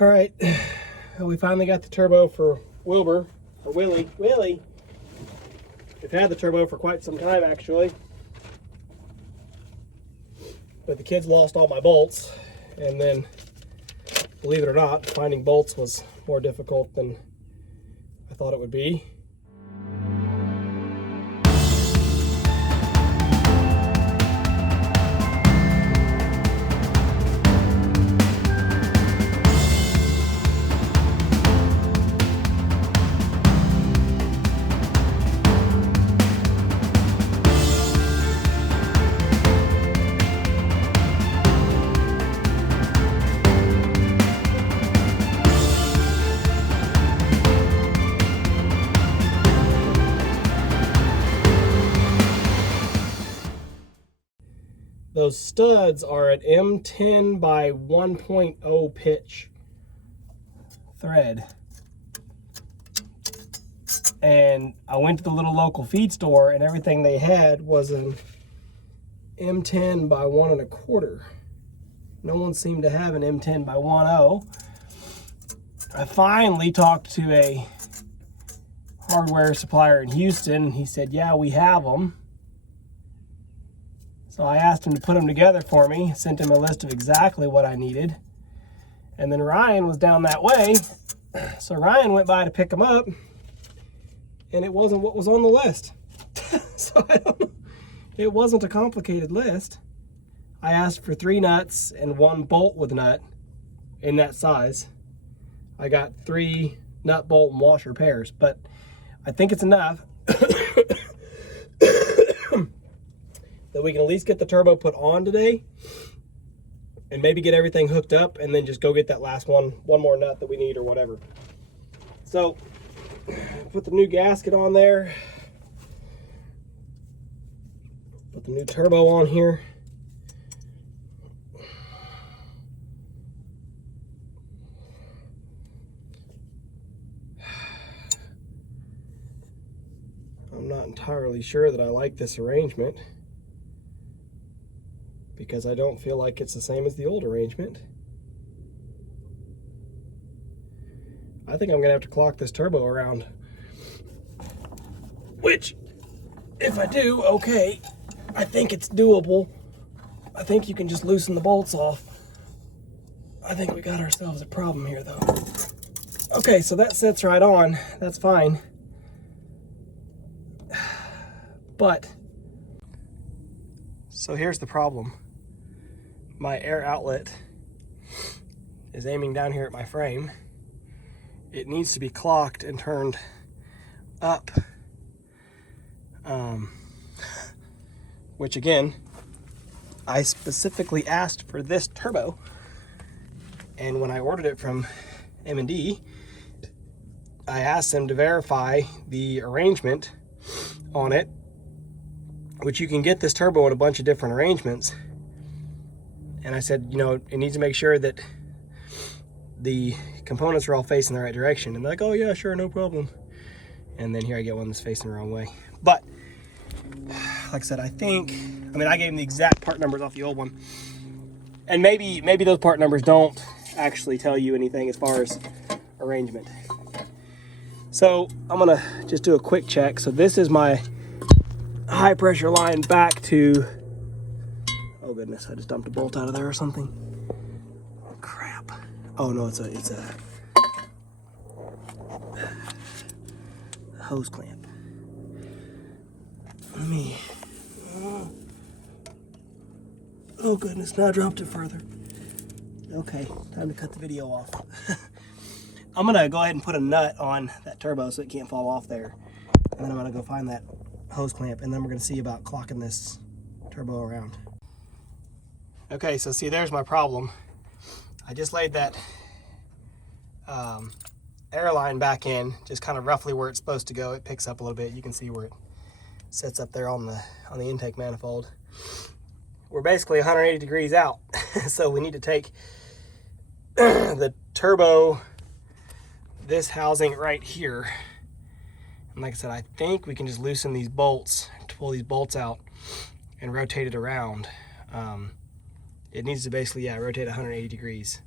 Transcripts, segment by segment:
All right, we finally got the turbo for Wilbur, or Willy. We've had the turbo for quite some time, actually. But the kids lost all my bolts, and then, believe it or not, finding bolts was more difficult than I thought it would be. Those studs are at M10 by 1.0 pitch thread. And I went to the little local feed store and everything they had was an M10 by 1 1/4. No one seemed to have an M10 by 1.0. I finally talked to a hardware supplier in Houston. He said, yeah, we have them. So I asked him to put them together for me, sent him a list of exactly what I needed. And then Ryan was down that way. So Ryan went by to pick them up, and it wasn't what was on the list. So I don't know. It wasn't a complicated list. I asked for 3 nuts and 1 bolt with nut in that size. I got 3 nut, bolt, and washer pairs, but I think it's enough that we can at least get the turbo put on today and maybe get everything hooked up and then just go get that last one more nut that we need or whatever. So put the new gasket on there, put the new turbo on here. I'm not entirely sure that I like this arrangement, because I don't feel like it's the same as the old arrangement. I think I'm gonna have to clock this turbo around. Which, if I do, okay, I think it's doable. I think you can just loosen the bolts off. I think we got ourselves a problem here though. Okay, so that sits right on, that's fine. But, so here's the problem. My air outlet is aiming down here at my frame. It needs to be clocked and turned up, which again, I specifically asked for this turbo, and when I ordered it from M&D, I asked them to verify the arrangement on it, which you can get this turbo in a bunch of different arrangements. And I said, you know, it needs to make sure that the components are all facing the right direction. And they're like, oh yeah, sure, no problem. And then here I get one that's facing the wrong way. But, like I said, I mean, I gave them the exact part numbers off the old one. And maybe those part numbers don't actually tell you anything as far as arrangement. So I'm gonna just do a quick check. So this is my high pressure line back to, oh goodness, I just dumped a bolt out of there or something. Oh, crap. Oh no, it's a hose clamp. Let me, oh goodness, now I dropped it further. Okay, time to cut the video off. I'm gonna go ahead and put a nut on that turbo so it can't fall off there. And then I'm gonna go find that hose clamp, and then we're gonna see about clocking this turbo around. Okay, so see, there's my problem. I just laid that air line back in, just kind of roughly where it's supposed to go. It picks up a little bit. You can see where it sits up there on the intake manifold. We're basically 180 degrees out, so we need to take the turbo, this housing right here, and like I said, I think we can just loosen these bolts, to pull these bolts out and rotate it around. It needs to basically, yeah, rotate 180 degrees.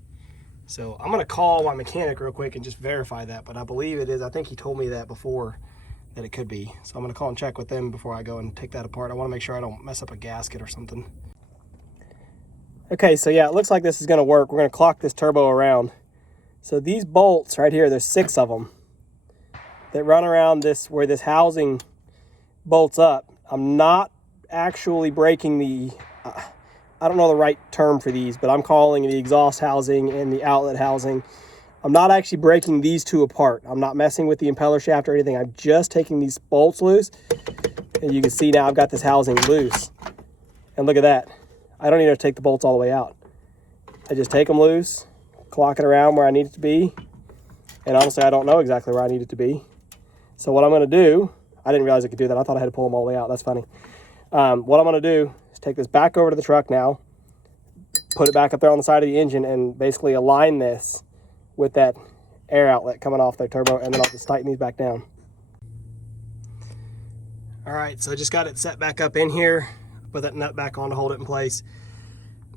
So I'm gonna call my mechanic real quick and just verify that, but I believe it is. I think he told me that before, that it could be. So I'm gonna call and check with them before I go and take that apart. I wanna make sure I don't mess up a gasket or something. Okay, so yeah, it looks like this is gonna work. We're gonna clock this turbo around. So these bolts right here, there's 6 of them that run around this, where this housing bolts up. I'm not actually breaking the, I don't know the right term for these, but I'm calling the exhaust housing and the outlet housing. I'm not actually breaking these 2 apart. I'm not messing with the impeller shaft or anything. I'm just taking these bolts loose. And you can see now I've got this housing loose. And look at that. I don't need to take the bolts all the way out. I just take them loose, clock it around where I need it to be. And honestly, I don't know exactly where I need it to be. So what I'm gonna do, I didn't realize I could do that. I thought I had to pull them all the way out. That's funny. What I'm gonna do is take this back over to the truck now, put it back up there on the side of the engine, and basically align this with that air outlet coming off their turbo, and then I'll just tighten these back down. All right, so I just got it set back up in here, put that nut back on to hold it in place,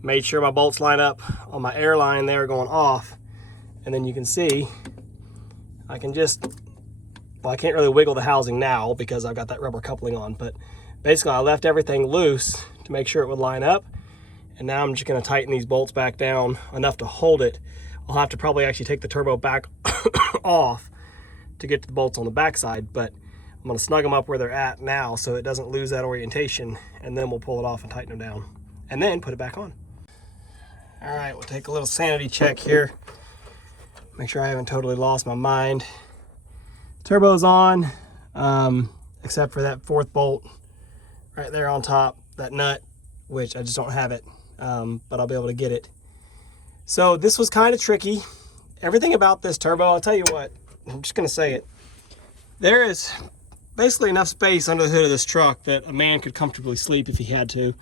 made sure my bolts line up on my air line there going off, and then you can see I can just, well, I can't really wiggle the housing now because I've got that rubber coupling on, but basically I left everything loose to make sure it would line up, and now I'm just going to tighten these bolts back down enough to hold it. I'll have to probably actually take the turbo back off to get to the bolts on the back side, but I'm going to snug them up where they're at now so it doesn't lose that orientation, and then we'll pull it off and tighten them down and then put it back on. All right, we'll take a little sanity check here. Make sure I haven't totally lost my mind. Turbo's on, except for that 4th bolt right there on top, that nut, which I just don't have it, but I'll be able to get it. So this was kind of tricky. Everything about this turbo, I'll tell you what, I'm just gonna say it. There is basically enough space under the hood of this truck that a man could comfortably sleep if he had to.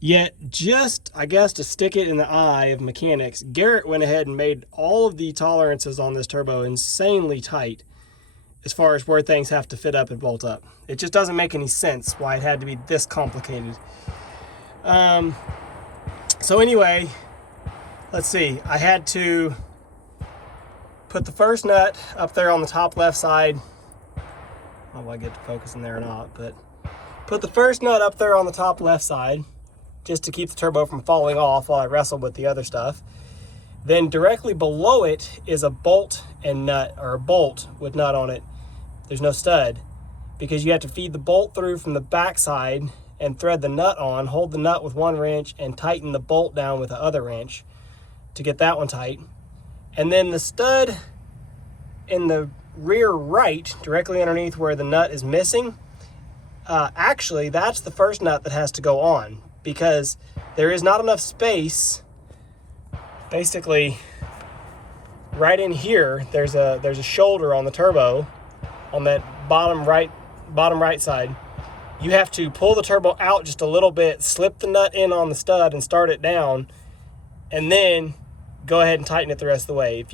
Yet just, I guess, to stick it in the eye of mechanics, Garrett went ahead and made all of the tolerances on this turbo insanely tight as far as where things have to fit up and bolt up. It just doesn't make any sense why it had to be this complicated. So anyway, let's see. I had to put the first nut up there on the top left side. I don't know if I get to focus in there or not, but put the first nut up there on the top left side just to keep the turbo from falling off while I wrestled with the other stuff. Then directly below it is a bolt and nut, or a bolt with nut on it. There's no stud because you have to feed the bolt through from the back side and thread the nut on, hold the nut with one wrench and tighten the bolt down with the other wrench to get that one tight. And then the stud in the rear right, directly underneath where the nut is missing, actually that's the first nut that has to go on because there is not enough space. Basically right in here there's a shoulder on the turbo on that bottom right side. You have to pull the turbo out just a little bit, slip the nut in on the stud and start it down, and then go ahead and tighten it the rest of the way. If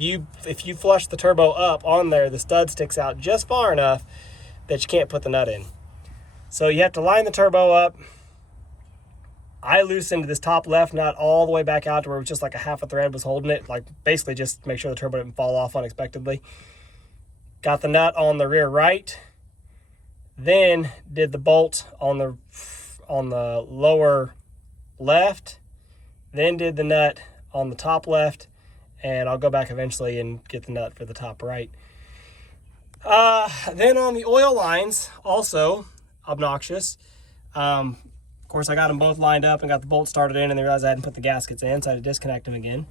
you flush the turbo up on there, the stud sticks out just far enough that you can't put the nut in. So you have to line the turbo up. I loosened this top left nut all the way back out to where it was just like a half a thread was holding it, like basically just make sure the turbo didn't fall off unexpectedly. Got the nut on the rear right, then did the bolt on the lower left, then did the nut on the top left, and I'll go back eventually and get the nut for the top right. Then on the oil lines, also obnoxious. Of course, I got them both lined up and got the bolt started in, and then realized I hadn't put the gaskets in, so I had to disconnect them again.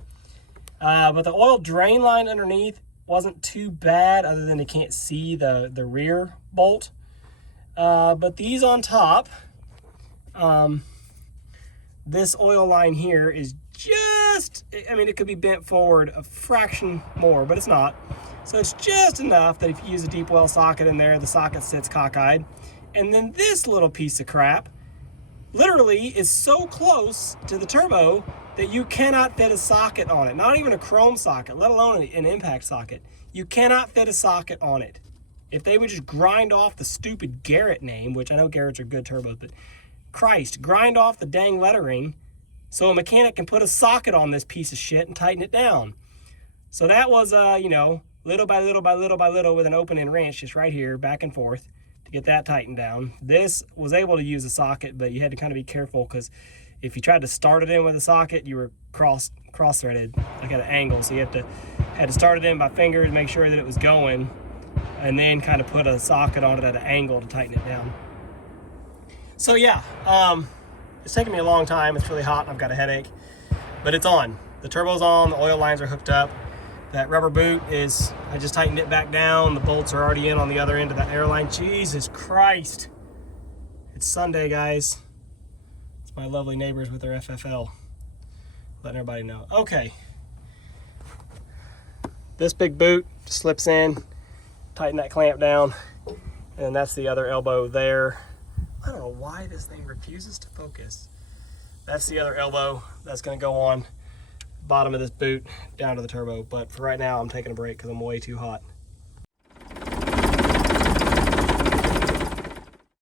But the oil drain line underneath wasn't too bad, other than you can't see the rear bolt. But these on top, this oil line here is just, I mean, it could be bent forward a fraction more, but it's not. So it's just enough that if you use a deep well socket in there, the socket sits cockeyed. And then this little piece of crap literally is so close to the turbo that you cannot fit a socket on it. Not even a chrome socket, let alone an impact socket. You cannot fit a socket on it. If they would just grind off the stupid Garrett name, which I know Garrett's are good turbos, but Christ, grind off the dang lettering so a mechanic can put a socket on this piece of shit and tighten it down. So that was, you know, little by little by little by little with an open-end wrench just right here, back and forth, to get that tightened down. This was able to use a socket, but you had to kind of be careful, because if you tried to start it in with a socket, you were cross-threaded, like at an angle. So you had to start it in by fingers, make sure that it was going, and then kind of put a socket on it at an angle to tighten it down. So yeah, it's taken me a long time. It's really hot and I've got a headache, but it's on. The turbo's on, the oil lines are hooked up. That rubber boot is, I just tightened it back down. The bolts are already in on the other end of that airline. Jesus Christ. It's Sunday, guys. It's my lovely neighbors with their FFL. Letting everybody know. Okay. This big boot slips in, tighten that clamp down, and that's the other elbow there. I don't know why this thing refuses to focus. That's the other elbow that's gonna go on bottom of this boot down to the turbo. But for right now, I'm taking a break because I'm way too hot.